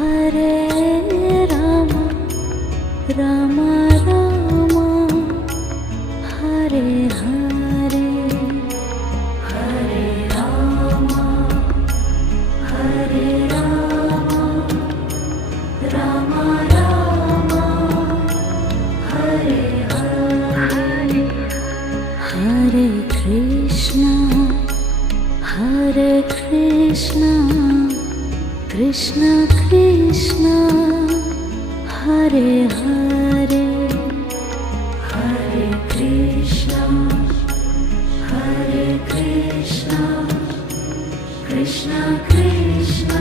Hare Rama Rama Rama Hare Hare Hare Rama Hare Rama Rama Rama Hare Hare Hare Krishna Krishna Krishna Hare Hare Hare Krishna Krishna Krishna